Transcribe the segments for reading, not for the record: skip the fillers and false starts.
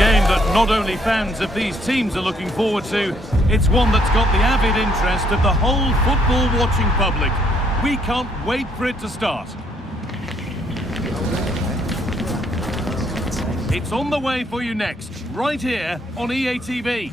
game that not only fans of these teams are looking forward to, it's one that's got the avid interest of the whole football-watching public. We can't wait for it to start. It's on the way for you next, right here on EA TV.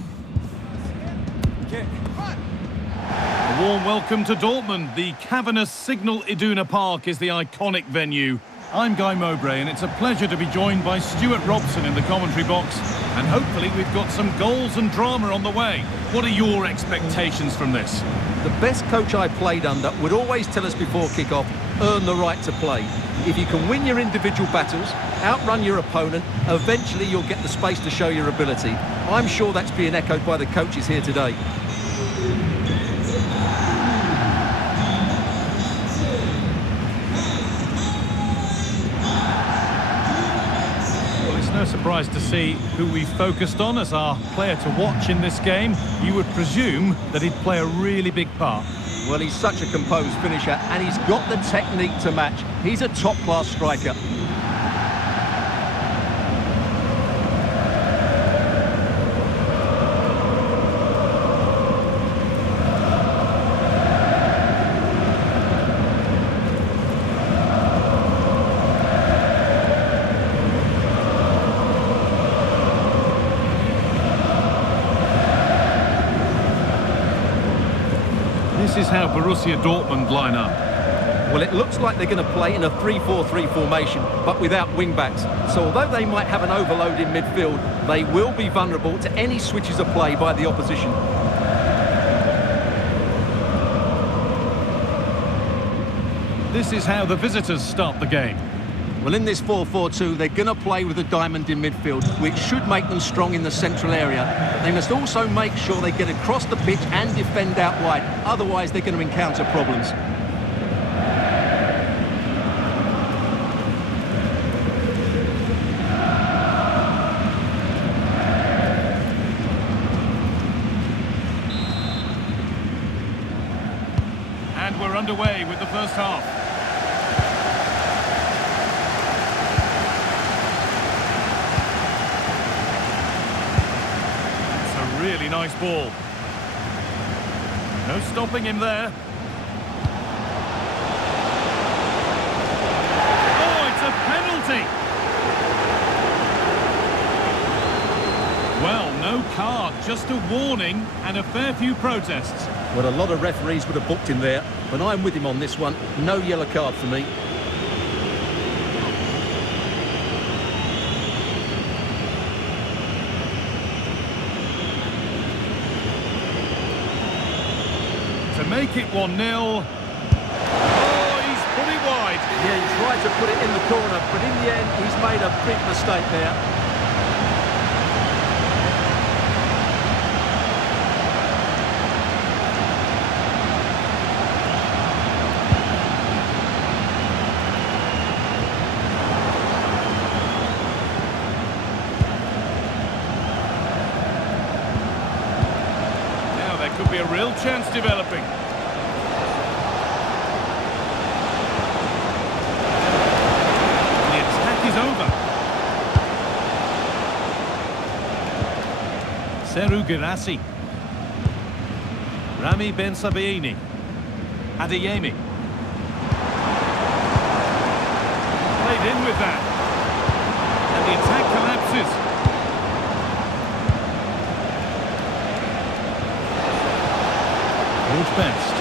A warm welcome to Dortmund. The cavernous Signal Iduna Park is the iconic venue. I'm Guy Mowbray, and it's a pleasure to be joined by Stuart Robson in the commentary box. And hopefully we've got some goals and drama on the way. What are your expectations from this? The best coach I played under would always tell us before kick-off, earn the right to play. If you can win your individual battles, outrun your opponent, eventually you'll get the space to show your ability. I'm sure that's being echoed by the coaches here today. No surprise to see who we focused on as our player to watch in this game. You would presume that he'd play a really big part. Well, he's such a composed finisher, and he's got the technique to match. He's a top-class striker. This is how Borussia Dortmund line up. Well, it looks like they're going to play in a 3-4-3 formation, but without wing-backs. So although they might have an overload in midfield, they will be vulnerable to any switches of play by the opposition. This is how the visitors start the game. Well, in this 4-4-2, they're going to play with a diamond in midfield, which should make them strong in the central area. They must also make sure they get across the pitch and defend out wide. Otherwise, they're going to encounter problems. And we're underway with the first half. Really nice ball. No stopping him there. Oh, it's a penalty! Well, no card, just a warning and a fair few protests. Well, a lot of referees would have booked him there, but I'm with him on this one. No yellow card for me. To make it 1-0. Oh, he's put it wide. Yeah, he tried to put it in the corner, but in the end, he's made a big mistake there. Could be a real chance developing. The attack is over. Seru Girassi. Rami Ben Sabaini. Adeyemi. Played in with that. And the attack collapses. Best.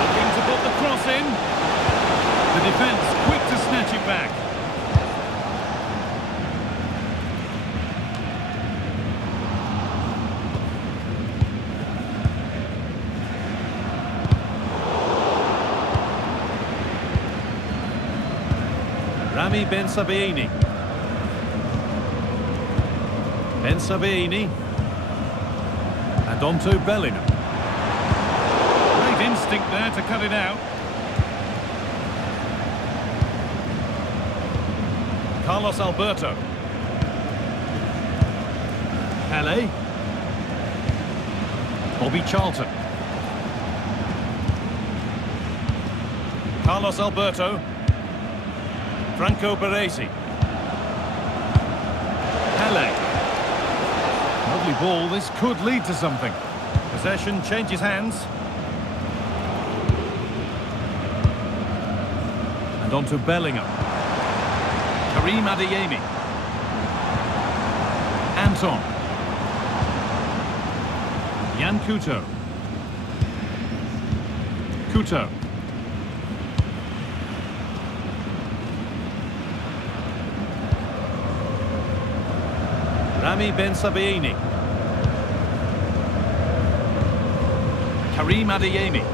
Looking to put the cross in. The defence quick to snatch it back. Rami Ben Sabaini. Ben Sabaini. And on to Bellingham. Great instinct there to cut it out. Carlos Alberto. Pele. Bobby Charlton. Carlos Alberto. Franco Baresi. lovely ball. This could lead to something. Possession changes hands. And on to Bellingham. Karim Adeyemi. Anton. Yan Couto. Couto. Rami Ben Sabaini. Karim Adeyemi.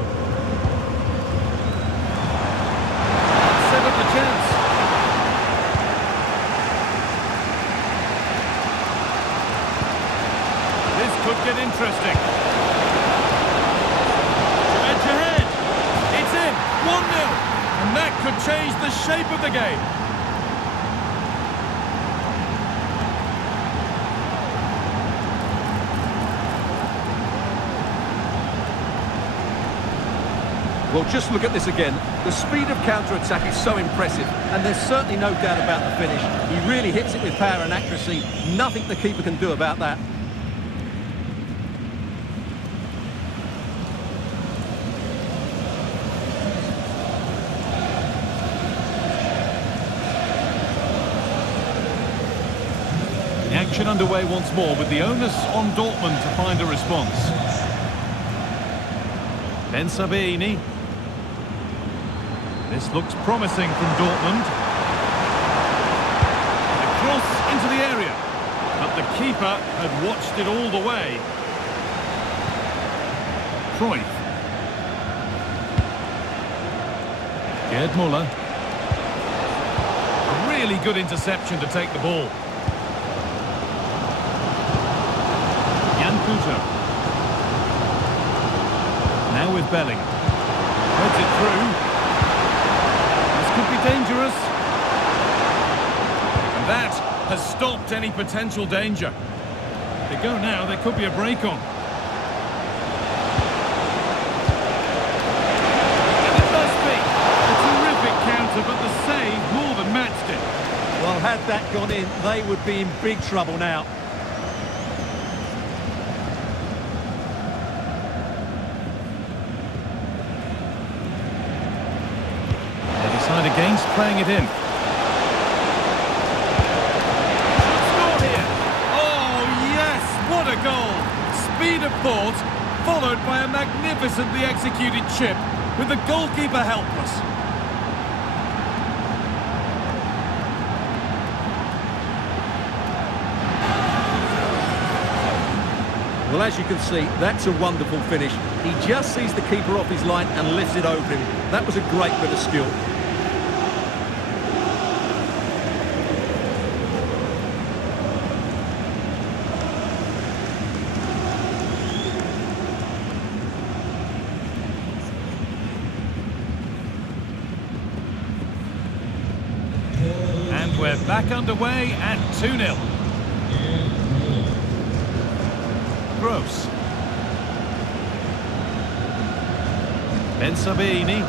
Set up the chance. This could get interesting. Edge ahead. It's in. 1-0. And that could change the shape of the game. Well, just look at this again. The speed of counter-attack is so impressive, and there's certainly no doubt about the finish. He really hits it with power and accuracy. Nothing the keeper can do about that. The action underway once more, with the onus on Dortmund to find a response. Ben Sabaini. This looks promising from Dortmund. The cross into the area, but the keeper had watched it all the way. Cruyff. Gerd Muller. A really good interception to take the ball. Yan Couto. Now with Bellingham. Threads it through. This could be dangerous. And that has stopped any potential danger. They go now, there could be a break on. And it must be a terrific counter, but the save more than matched it. Well, had that gone in, they would be in big trouble now. Against playing it in. Should score here. Oh, yes, what a goal. Speed of thought, followed by a magnificently executed chip, with the goalkeeper helpless. Well, as you can see, that's a wonderful finish. He just sees the keeper off his line and lifts it over him. That was a great bit of skill. And we're back underway at 2-0. Gross. Ben Sabaini.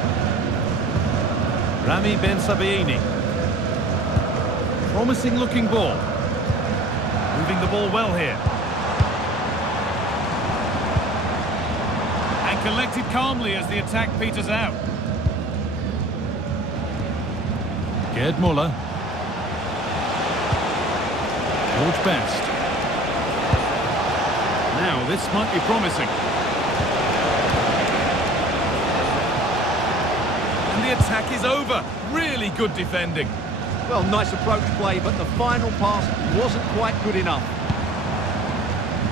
Rami Ben Sabaini. Promising looking ball. Moving the ball well here. And collected calmly as the attack peters out. Gerd Muller. George Best. Now, this might be promising. And the attack is over. Really good defending. Well, nice approach play, but the final pass wasn't quite good enough.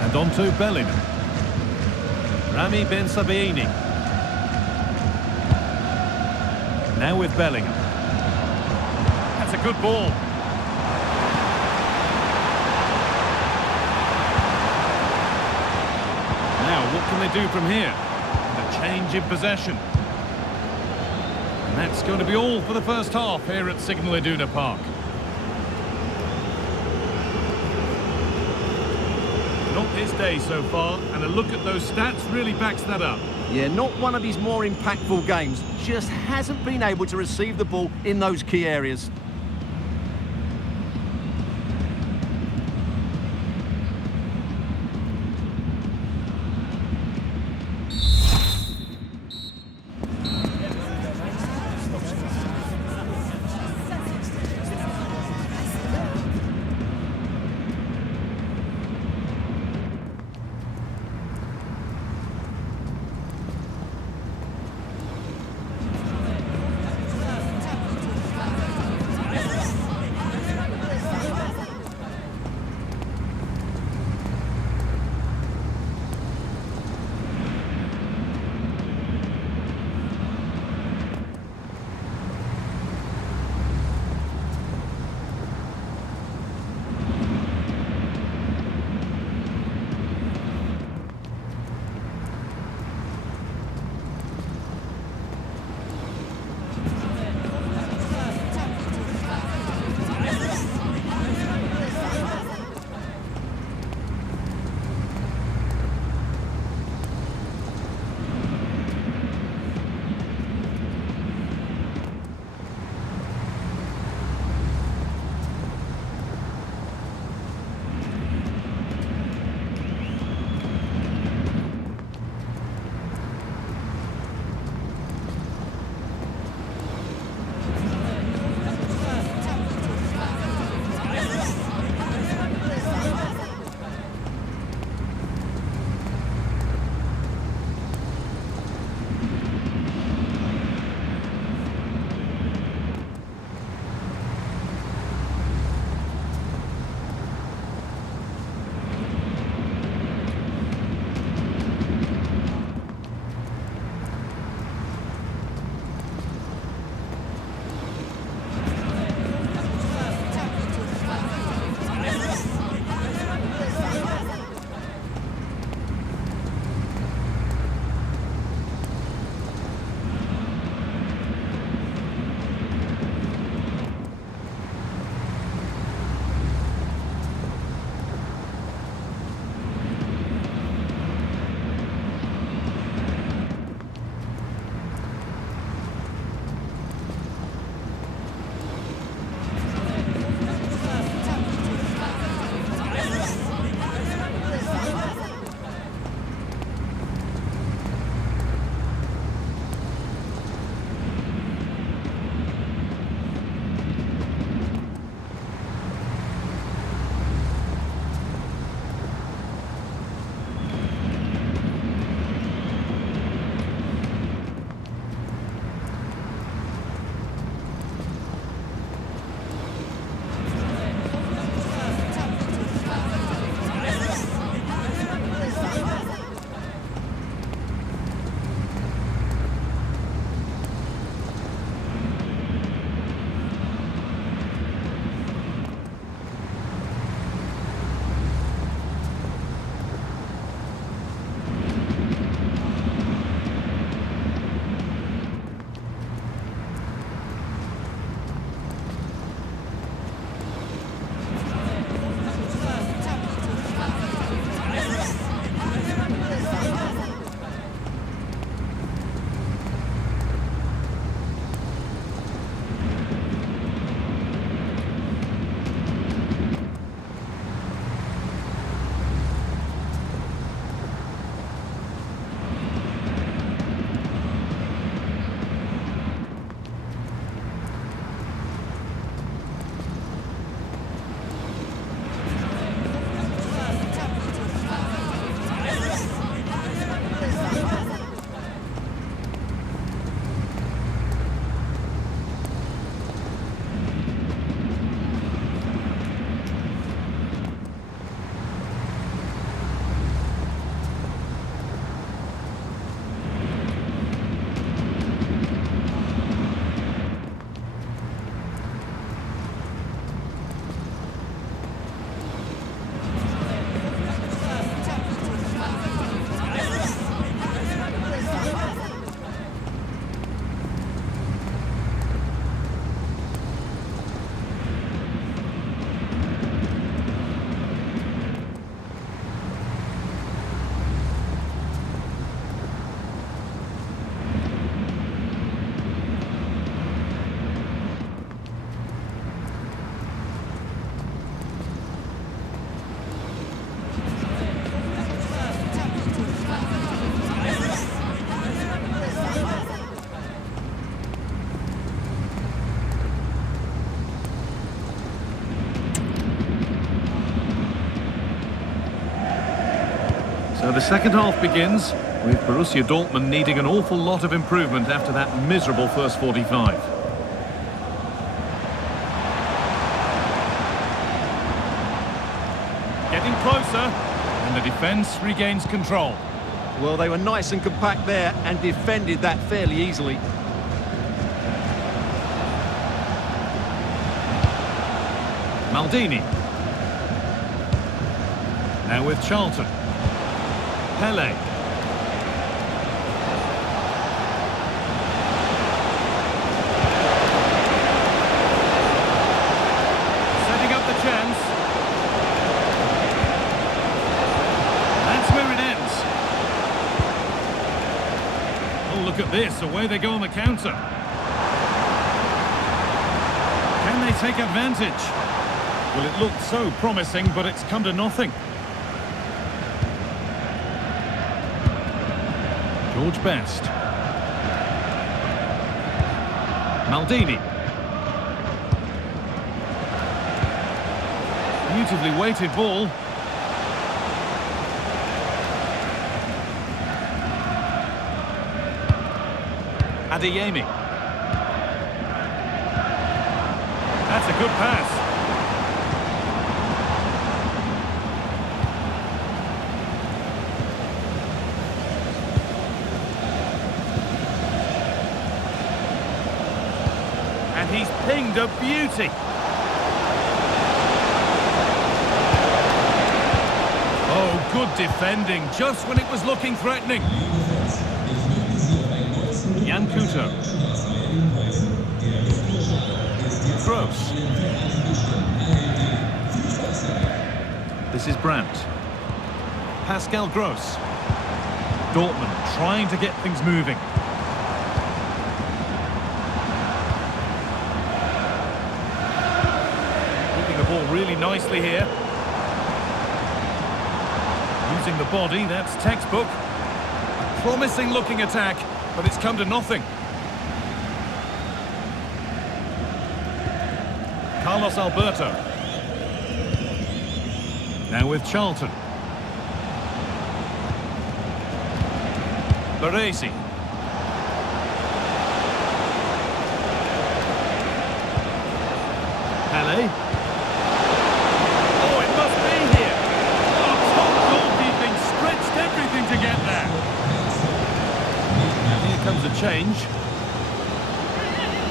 And on to Bellingham. Rami Ben Sabaini. Now with Bellingham. That's a good ball. What can they do from here? A change in possession. And that's going to be all for the first half here at Signal Iduna Park. Not his day so far, and a look at those stats really backs that up. Yeah, not one of his more impactful games. Just hasn't been able to receive the ball in those key areas. So the second half begins with Borussia Dortmund needing an awful lot of improvement after that miserable first 45. Getting closer, and the defence regains control. Well, they were nice and compact there and defended that fairly easily. Maldini. Now with Charlton. Pele. Setting up the chance. That's where it ends. Oh, look at this. Away they go on the counter. Can they take advantage? Well, it looked so promising, but it's come to nothing. George Best. Maldini. Beautifully weighted ball. Adeyemi. That's a good pass. And he's pinged a beauty. Oh, good defending, just when it was looking threatening. Jan Couto. Gross. This is Brandt. Pascal Gross. Dortmund trying to get things moving. Moving the ball really nicely here. Using the body, that's textbook. A promising looking attack, but it's come to nothing. Carlos Alberto. Now with Charlton. Baresi. Pele. Oh, it must be here. Oh, top goalkeeping, stretched everything to get there. And here comes a change.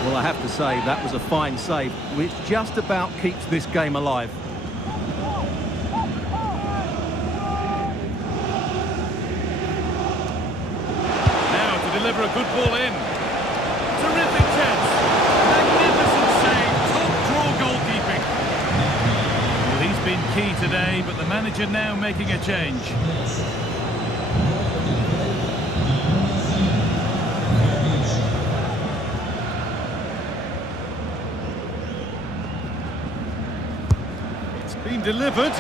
Well, I have to say, that was a fine save, which just about keeps this game alive. Now to deliver a good ball in. Terrific chance. Magnificent save. Top draw goalkeeping. Well, he's been key today, but the manager now making a change. Been delivered.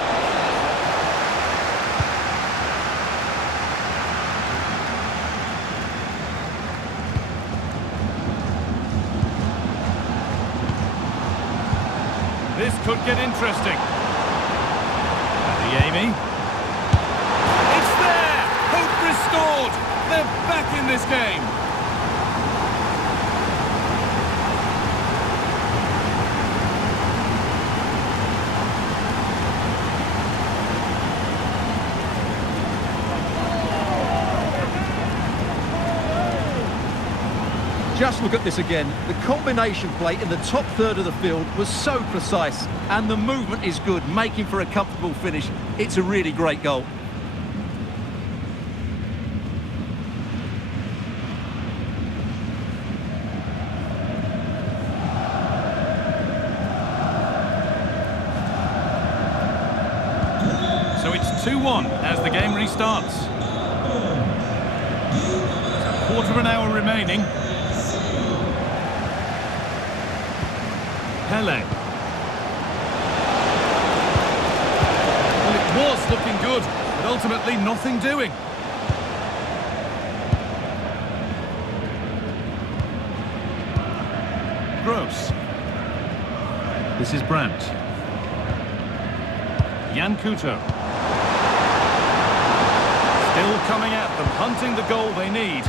This could get interesting. Adeyemi. It's there! Hope restored! They're back in this game. Just look at this again. The combination play in the top third of the field was so precise, and the movement is good, making for a comfortable finish. It's a really great goal. So it's 2-1 as the game restarts. A quarter of an hour remaining. Pele. Well, it was looking good, but ultimately nothing doing. Gross. This is Brandt. Jan Couto. Still coming at them, hunting the goal they need.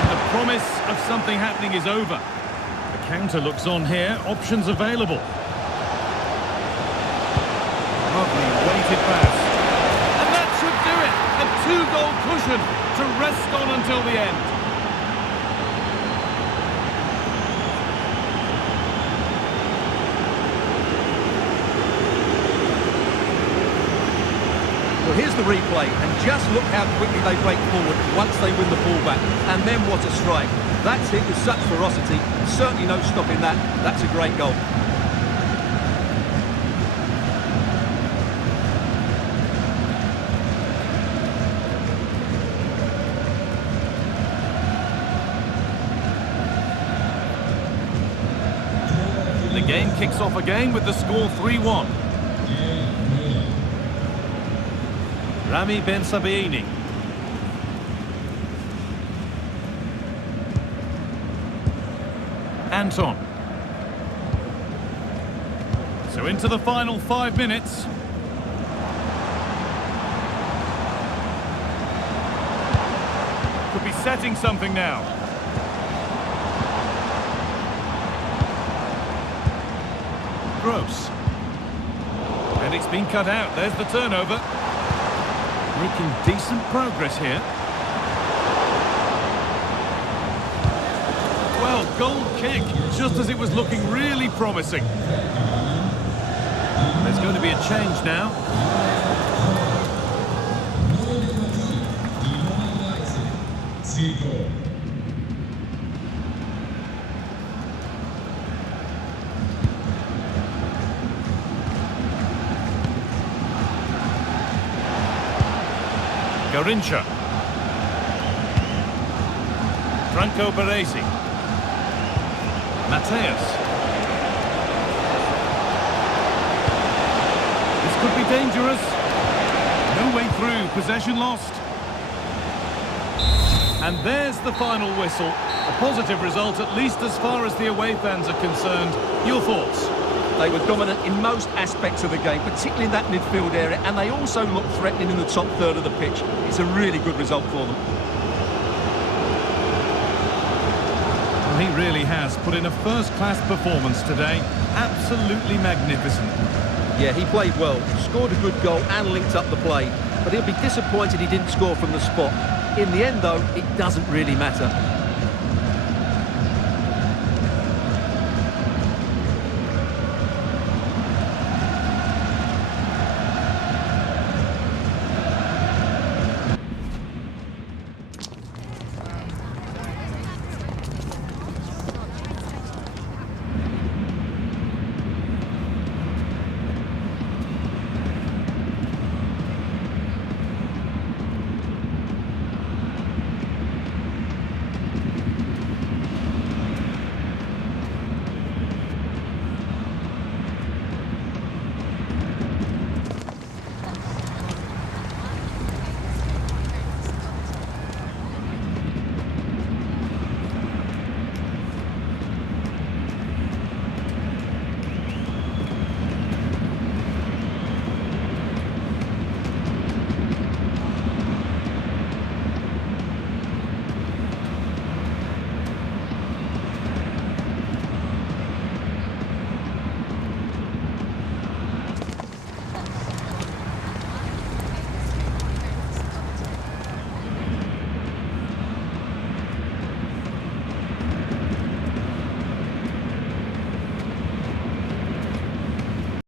And the promise of something happening is over. The counter looks on here, options available. Lovely weighted pass. And that should do it! A two-goal cushion to rest on until the end. Well, here's the replay, and just look how quickly they break forward once they win the ball back. And then what a strike. That's hit with such ferocity. Certainly no stopping that. That's a great goal. The game kicks off again with the score 3-1. Rami Ben Sabaini. Anton. So into the final 5 minutes. Could be setting something now. Gross. And it's been cut out. There's the turnover. Making decent progress here. Well, goal kick, just as it was looking really promising. There's going to be a change now. Garincha. Franco Baresi. Mateus. This could be dangerous. No way through. Possession lost. And there's the final whistle. A positive result, at least as far as the away fans are concerned. Your thoughts? They were dominant in most aspects of the game, particularly in that midfield area, and they also looked threatening in the top third of the pitch. It's a really good result for them. Well, he really has put in a first-class performance today. Absolutely magnificent. Yeah, he played well, scored a good goal and linked up the play, but he'll be disappointed he didn't score from the spot. In the end, though, it doesn't really matter.